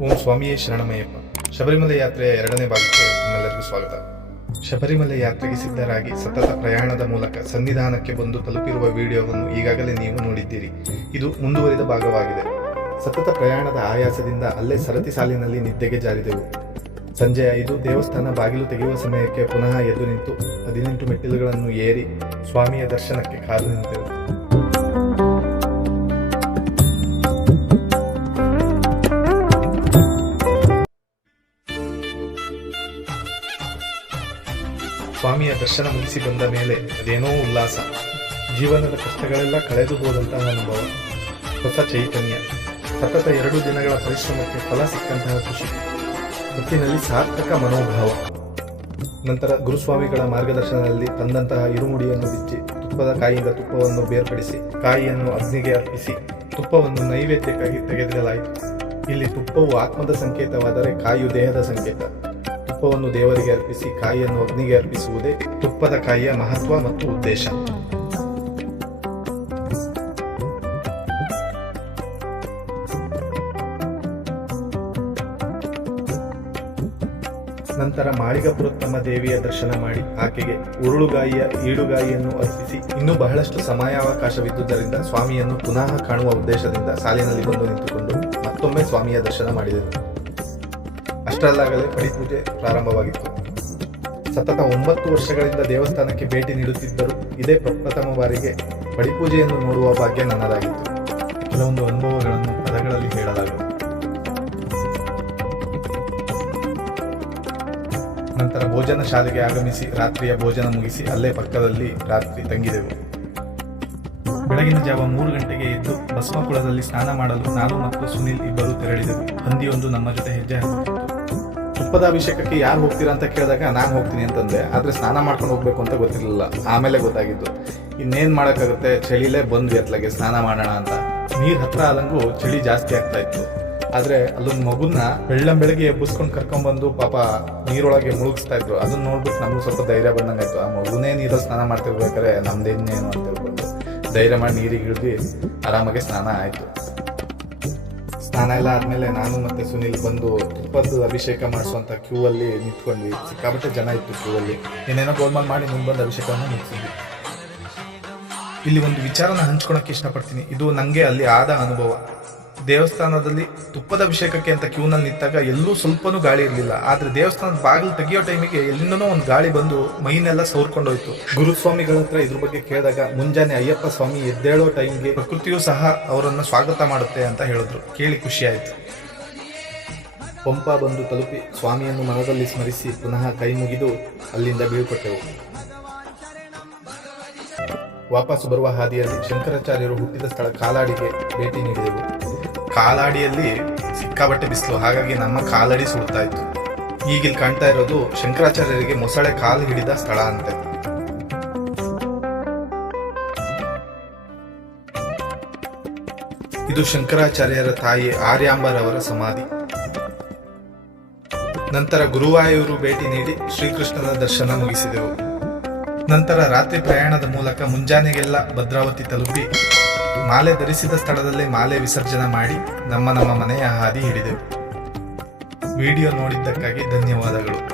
ಓಂ ಸ್ವಾಮಿಯೇ ಶರಣಮಯ್ಯಪ್ಪ. ಶಬರಿಮಲೆ ಯಾತ್ರೆಯ ಎರಡನೇ ಭಾಗಕ್ಕೆ ನಿಮ್ಮೆಲ್ಲರಿಗೂ ಸ್ವಾಗತ. ಶಬರಿಮಲೆ ಯಾತ್ರೆಗೆ ಸಿದ್ಧರಾಗಿ ಸತತ ಪ್ರಯಾಣದ ಮೂಲಕ ಸನ್ನಿಧಾನಕ್ಕೆ ಬಂದು ತಲುಪಿರುವ ವಿಡಿಯೋವನ್ನು ಈಗಾಗಲೇ ನೀವು ನೋಡಿದ್ದೀರಿ. ಇದು ಮುಂದುವರಿದ ಭಾಗವಾಗಿದೆ. ಸತತ ಪ್ರಯಾಣದ ಆಯಾಸದಿಂದ ಅಲ್ಲೇ ಸರತಿ ಸಾಲಿನಲ್ಲಿ ನಿದ್ದೆಗೆ ಜಾರಿದೆವು. ಸಂಜೆ ಐದು, ದೇವಸ್ಥಾನ ಬಾಗಿಲು ತೆಗೆಯುವ ಸಮಯಕ್ಕೆ ಪುನಃ ಎದ್ದು ನಿಂತು ಹದಿನೆಂಟು ಮೆಟ್ಟಿಲುಗಳನ್ನು ಏರಿ ಸ್ವಾಮಿಯ ದರ್ಶನಕ್ಕೆ ಕಾಲು ನಿಂತೆವು. ಸ್ವಾಮಿಯ ದರ್ಶನ ಮುಗಿಸಿ ಬಂದ ಮೇಲೆ ಅದೇನೋ ಉಲ್ಲಾಸ. ಜೀವನದ ಕಷ್ಟಗಳೆಲ್ಲ ಕಳೆದು ಹೋದಂತಹ ಅನುಭವ. ಹೊಸ ಚೈತನ್ಯ. ಸತತ ಎರಡು ದಿನಗಳ ಪರಿಶ್ರಮಕ್ಕೆ ಫಲ ಸಿಕ್ಕಂತಹ ಖುಷಿ. ಒಟ್ಟಿನಲ್ಲಿ ಸಾರ್ಥಕ ಮನೋಭಾವ. ನಂತರ ಗುರುಸ್ವಾಮಿಗಳ ಮಾರ್ಗದರ್ಶನದಲ್ಲಿ ತಂದಂತಹ ಇರುಮುಡಿಯನ್ನು ಬಿಚ್ಚಿ ತುಪ್ಪದ ಕಾಯಿಯಿಂದ ತುಪ್ಪವನ್ನು ಬೇರ್ಪಡಿಸಿ, ಕಾಯಿಯನ್ನು ಅಗ್ನಿಗೆ ಅರ್ಪಿಸಿ ತುಪ್ಪವನ್ನು ನೈವೇದ್ಯಕ್ಕಾಗಿ ತೆಗೆದಿಡಲಾಯಿತು. ಇಲ್ಲಿ ತುಪ್ಪವು ಆತ್ಮದ ಸಂಕೇತವಾದರೆ ಕಾಯು ದೇಹದ ಸಂಕೇತ. ತುಪ್ಪವನ್ನು ದೇವರಿಗೆ ಅರ್ಪಿಸಿ, ಕಾಯಿಯನ್ನು ಅಗ್ನಿಗೆ ಅರ್ಪಿಸುವುದೇ ತುಪ್ಪದ ಕಾಯಿಯ ಮಹತ್ವ ಮತ್ತು ಉದ್ದೇಶ. ನಂತರ ಮಾಳಿಗಪುರೋತ್ತಮ ದೇವಿಯ ದರ್ಶನ ಮಾಡಿ, ಆಕೆಗೆ ಉರುಳುಗಾಯಿಯ, ಈಡುಗಾಯಿಯನ್ನು ಅರ್ಪಿಸಿ, ಇನ್ನೂ ಬಹಳಷ್ಟು ಸಮಯಾವಕಾಶವಿದ್ದುದರಿಂದ ಸ್ವಾಮಿಯನ್ನು ಪುನಃ ಕಾಣುವ ಉದ್ದೇಶದಿಂದ ಸಾಲಿನಲ್ಲಿ ಬಂದು ನಿಂತುಕೊಂಡು ಮತ್ತೊಮ್ಮೆ ಸ್ವಾಮಿಯ ದರ್ಶನ ಮಾಡಿದೆನು ಅಷ್ಟರಲ್ಲಾಗಲೇ ಪಡಿಪೂಜೆ ಪ್ರಾರಂಭವಾಗಿತ್ತು. ಸತತ ಒಂಬತ್ತು ವರ್ಷಗಳಿಂದ ದೇವಸ್ಥಾನಕ್ಕೆ ಭೇಟಿ ನೀಡುತ್ತಿದ್ದರೂ ಇದೇ ಪ್ರಪ್ರಥಮ ಬಾರಿಗೆ ಪಡಿಪೂಜೆಯನ್ನು ನೋಡುವ ಭಾಗ್ಯ ನನ್ನದಾಗಿತ್ತು. ಕೆಲವೊಂದು ಅನುಭವಗಳನ್ನು ಪದಗಳಲ್ಲಿ ಹೇಳಲಾಗದು ನಂತರ ಭೋಜನ ಶಾಲೆಗೆ ಆಗಮಿಸಿ ರಾತ್ರಿಯ ಭೋಜನ ಮುಗಿಸಿ ಅಲ್ಲೇ ಪಕ್ಕದಲ್ಲಿ ರಾತ್ರಿ ತಂಗಿದೆವು. ಬೆಳಗಿನ ಜಾವ ಮೂರು ಗಂಟೆಗೆ ಎದ್ದು ಭಸ್ಮಕುಳದಲ್ಲಿ ಸ್ನಾನ ಮಾಡಲು ನಾನು ಮತ್ತು ಸುನಿಲ್ ಇಬ್ಬರು ತೆರಳಿದೆವು. ಹಂದಿಯೊಂದು ನಮ್ಮ ಜೊತೆ ಹೆಜ್ಜೆ ಹಾಕುತ್ತಿತ್ತು ತುಪ್ಪದ ಅಭಿಷೇಕಕ್ಕೆ ಯಾರು ಹೋಗ್ತೀರಾ ಅಂತ ಕೇಳಿದಾಗ ನಾನು ಹೋಗ್ತೀನಿ ಅಂತಂದೆ. ಆದರೆ ಸ್ನಾನ ಮಾಡ್ಕೊಂಡು ಹೋಗ್ಬೇಕು ಅಂತ ಗೊತ್ತಿರಲಿಲ್ಲ. ಆಮೇಲೆ ಗೊತ್ತಾಗಿದ್ದು ಇನ್ನೇನು ಮಾಡೋಕ್ಕಾಗುತ್ತೆ? ಚಳಿಲೇ ಬಂದ್ವಿ ಅತ್ಲಾಗೆ, ಸ್ನಾನ ಮಾಡೋಣ ಅಂತ. ನೀರು ಹತ್ರ ಆದಂಗೂ ಚಳಿ ಜಾಸ್ತಿ ಆಗ್ತಾ ಇತ್ತು. ಆದರೆ ಅಲ್ಲೊಂದು ಮಗುನ ಬೆಳ್ಳಂ ಬೆಳಗ್ಗೆ ಎಬ್ಬಿಸ್ಕೊಂಡು ಕರ್ಕೊಂಡ್ಬಂದು ಪಾಪ ನೀರೊಳಗೆ ಮುಳುಗಿಸ್ತಾ ಇದ್ರು. ಅದನ್ನ ನೋಡ್ಬಿಟ್ಟು ನಮಗೂ ಸ್ವಲ್ಪ ಧೈರ್ಯ ಬಂದಂಗಾಯ್ತು. ಆ ಮಗುನೇ ನೀರು ಸ್ನಾನ ಮಾಡ್ತಿರ್ಬೇಕಾದ್ರೆ ನಮ್ದೇನೇನು ಅಂತ ಹೇಳ್ಕೊಂಡು ಧೈರ್ಯ ಮಾಡಿ ನೀರಿಗೆ ಇಳಿದು ಆರಾಮಾಗಿ ಸ್ನಾನ ಆಯ್ತು. ಸ್ನಾನ ಎಲ್ಲ ಆದ್ಮೇಲೆ ನಾನು ಮತ್ತೆ ಸುನಿಲ್ ಬಂದು ತುಪ್ಪದ ಅಭಿಷೇಕ ಮಾಡಿಸುವಂತ ಕ್ಯೂ ಅಲ್ಲಿ ನಿಂತ್ಕೊಂಡ್ವಿ. ಸಿಕ್ಕಾಪಟ್ಟೆ ಜನ ಇತ್ತು ಕ್ಯೂ ಅಲ್ಲಿ. ಏನೇನೋ ಗೋಲ್ಮಾಲ್ ಮಾಡಿ ಮುಂದೆ ಬಂದು ಅಭಿಷೇಕವನ್ನು ಮುಗಿಸಿದ್ವಿ. ಇಲ್ಲಿ ಒಂದು ವಿಚಾರನ ಹಂಚ್ಕೊಳಕ್ಕೆ ಇಷ್ಟಪಡ್ತೀನಿ. ಇದು ನನಗೆ ಅಲ್ಲಿ ಆದ ಅನುಭವ. ದೇವಸ್ಥಾನದಲ್ಲಿ ತುಪ್ಪದ ಅಭಿಷೇಕಕ್ಕೆ ಅಂತ ಕ್ಯೂನಲ್ಲಿ ನಿಂತಾಗ ಎಲ್ಲೂ ಸ್ವಲ್ಪನೂ ಗಾಳಿ ಇರಲಿಲ್ಲ. ಆದ್ರೆ ದೇವಸ್ಥಾನದ ಬಾಗಿಲು ತೆಗಿಯೋ ಟೈಮಿಗೆ ಎಲ್ಲಿಂದನೋ ಒಂದು ಗಾಳಿ ಬಂದು ಮೈನೆಲ್ಲ ಸೋರ್ಕೊಂಡೋಯ್ತು ಗುರುಸ್ವಾಮಿಗಳ ಹತ್ರ ಇದ್ರ ಬಗ್ಗೆ ಕೇಳಿದಾಗ ಮುಂಜಾನೆ ಅಯ್ಯಪ್ಪ ಸ್ವಾಮಿ ಎದ್ದೇಳೋ ಟೈಮ್ಗೆ ಪ್ರಕೃತಿಯೂ ಸಹ ಅವರನ್ನು ಸ್ವಾಗತ ಮಾಡುತ್ತೆ ಅಂತ ಹೇಳಿದ್ರು. ಕೇಳಿ ಖುಷಿ ಆಯಿತು. ಪಂಪ ಬಂದು ತಲುಪಿ ಸ್ವಾಮಿಯನ್ನು ಮನದಲ್ಲಿ ಸ್ಮರಿಸಿ ಪುನಃ ಕೈ ಮುಗಿದು ಅಲ್ಲಿಂದ ಬೀಳ್ಕೊಟ್ಟೆವು ವಾಪಸ್ ಬರುವ ಹಾದಿಯಲ್ಲಿ ಶಂಕರಾಚಾರ್ಯರು ಹುಟ್ಟಿದ ಸ್ಥಳ ಕಾಲಾಡಿಗೆ ಭೇಟಿ ನೀಡಿದೆವು. ಕಾಲಾಡಿಯಲ್ಲಿ ಸಿಕ್ಕಾಬಟ್ಟೆ ಬಿಸಿಲು. ಹಾಗಾಗಿ ನಮ್ಮ ಕಾಲಡಿ ಸುಡ್ತಾ ಇತ್ತು ಈಗಿಲ್ಲಿ ಕಾಣ್ತಾ ಇರೋದು ಶಂಕರಾಚಾರ್ಯರಿಗೆ ಮೊಸಳೆ ಕಾಲು ಹಿಡಿದ ಸ್ಥಳ ಅಂತೆ. ಇದು ಶಂಕರಾಚಾರ್ಯರ ತಾಯಿ ಆರ್ಯಾಂಬರವರ ಸಮಾಧಿ. ನಂತರ ಗುರುವಾಯೂರು ಭೇಟಿ ನೀಡಿ ಶ್ರೀಕೃಷ್ಣನ ದರ್ಶನ ಮುಗಿಸಿದೆವು. ನಂತರ ರಾತ್ರಿ ಪ್ರಯಾಣದ ಮೂಲಕ ಮುಂಜಾನೆಗೆಲ್ಲ ಭದ್ರಾವತಿ ತಲುಪಿ ಮಾಲೆ ಧರಿಸಿದ ಸ್ಥಳದಲ್ಲೇ ಮಾಲೆ ವಿಸರ್ಜನೆ ಮಾಡಿ ನಮ್ಮ ನಮ್ಮ ಮನೆಯ ಹಾದಿ ಹಿಡಿದೆವು. ವಿಡಿಯೋ ನೋಡಿದ್ದಕ್ಕಾಗಿ ಧನ್ಯವಾದಗಳು.